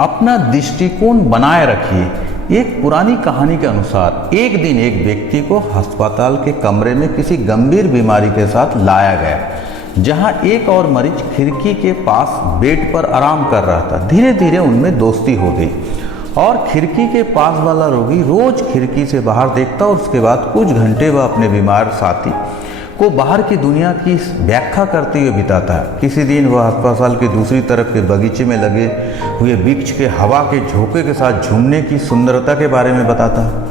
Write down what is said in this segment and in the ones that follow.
अपना दृष्टिकोण बनाए रखिए। एक पुरानी कहानी के अनुसार एक दिन एक व्यक्ति को अस्पताल के कमरे में किसी गंभीर बीमारी के साथ लाया गया, जहां एक और मरीज खिड़की के पास बेड पर आराम कर रहा था। धीरे धीरे उनमें दोस्ती हो गई और खिड़की के पास वाला रोगी रोज खिड़की से बाहर देखता और उसके बाद कुछ घंटे वह अपने बीमार साथी को बाहर की दुनिया की व्याख्या करते हुए बिताता है। किसी दिन वह अस्पताल के दूसरी तरफ के बगीचे में लगे हुए वृक्ष के हवा के झोंके के साथ झूमने की सुंदरता के बारे में बताता है।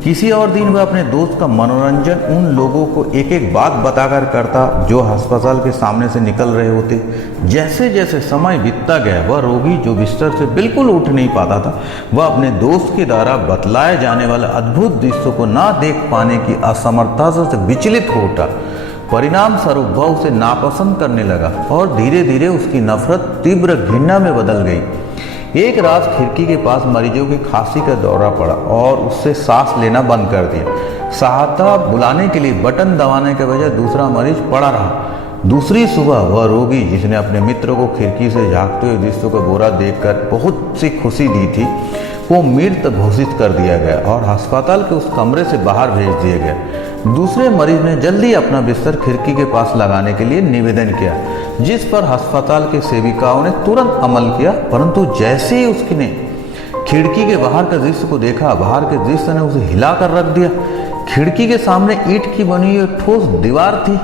किसी और दिन वह अपने दोस्त का मनोरंजन उन लोगों को एक एक बात बताकर करता जो अस्पताल के सामने से निकल रहे होते। जैसे जैसे समय बीतता गया, वह रोगी जो बिस्तर से बिल्कुल उठ नहीं पाता था, वह अपने दोस्त के द्वारा बतलाए जाने वाले अद्भुत दृश्यों को ना देख पाने की असमर्थता से विचलित हो उठा। परिणाम स्वरूप वह उसे नापसंद करने लगा और धीरे धीरे उसकी नफरत तीव्र घृणा में बदल गई। एक रात खिड़की के पास मरीजों की खांसी का दौरा पड़ा और उससे सांस लेना बंद कर दिया। सहायता बुलाने के लिए बटन दबाने के बजाय दूसरा मरीज पड़ा रहा। दूसरी सुबह वह रोगी जिसने अपने मित्र को खिड़की से झांकते हुए दृश्यों का बोरा देखकर बहुत सी खुशी दी थी, वो मृत घोषित कर दिया गया और अस्पताल के उस कमरे से बाहर भेज दिया गया। दूसरे मरीज ने जल्दी अपना बिस्तर खिड़की के पास लगाने के लिए निवेदन किया, जिस पर अस्पताल के सेविकाओं ने तुरंत अमल किया। परंतु जैसे ही उसने खिड़की के बाहर के दृश्य को देखा, बाहर के दृश्य ने उसे हिलाकर रख दिया। खिड़की के सामने ईंट की बनी हुई ठोस दीवार थी।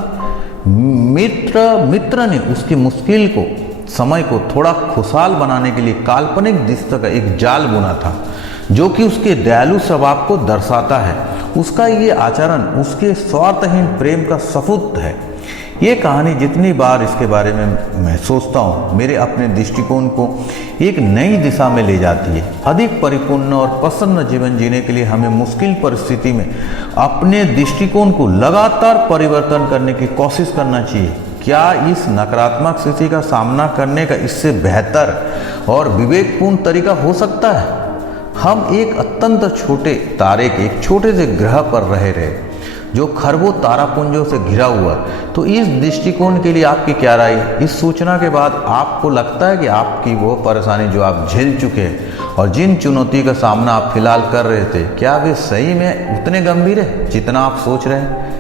मित्र ने उसकी मुश्किल को समय को थोड़ा खुशहाल बनाने के लिए काल्पनिक दृश्य का एक जाल बुना था, जो कि उसके दयालु स्वभाव को दर्शाता है। उसका ये आचरण उसके स्वार्थहीन प्रेम का सबूत है। ये कहानी जितनी बार इसके बारे में मैं सोचता हूँ, मेरे अपने दृष्टिकोण को एक नई दिशा में ले जाती है। अधिक परिपूर्ण और प्रसन्न जीवन जीने के लिए हमें मुश्किल परिस्थिति में अपने दृष्टिकोण को लगातार परिवर्तन करने की कोशिश करना चाहिए। क्या इस नकारात्मक स्थिति का सामना करने का इससे बेहतर और विवेकपूर्ण तरीका हो सकता है? हम एक अत्यंत छोटे तारे के एक छोटे से ग्रह पर रहे जो खरबों तारापुंजों से घिरा हुआ। तो इस दृष्टिकोण के लिए आपकी क्या राय है? इस सूचना के बाद आपको लगता है कि आपकी वो परेशानी जो आप झेल चुके हैं और जिन चुनौती का सामना आप फिलहाल कर रहे थे, क्या वे सही में उतने गंभीर है जितना आप सोच रहे हैं?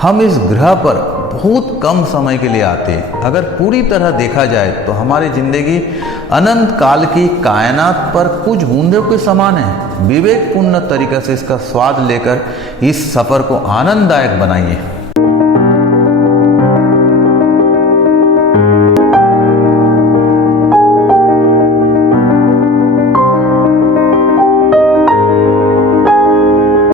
हम इस ग्रह पर बहुत कम समय के लिए आते हैं। अगर पूरी तरह देखा जाए तो हमारी जिंदगी अनंत काल की कायनात पर कुछ बूंदों के समान है। विवेकपूर्ण तरीके से इसका स्वाद लेकर इस सफर को आनंददायक बनाइए।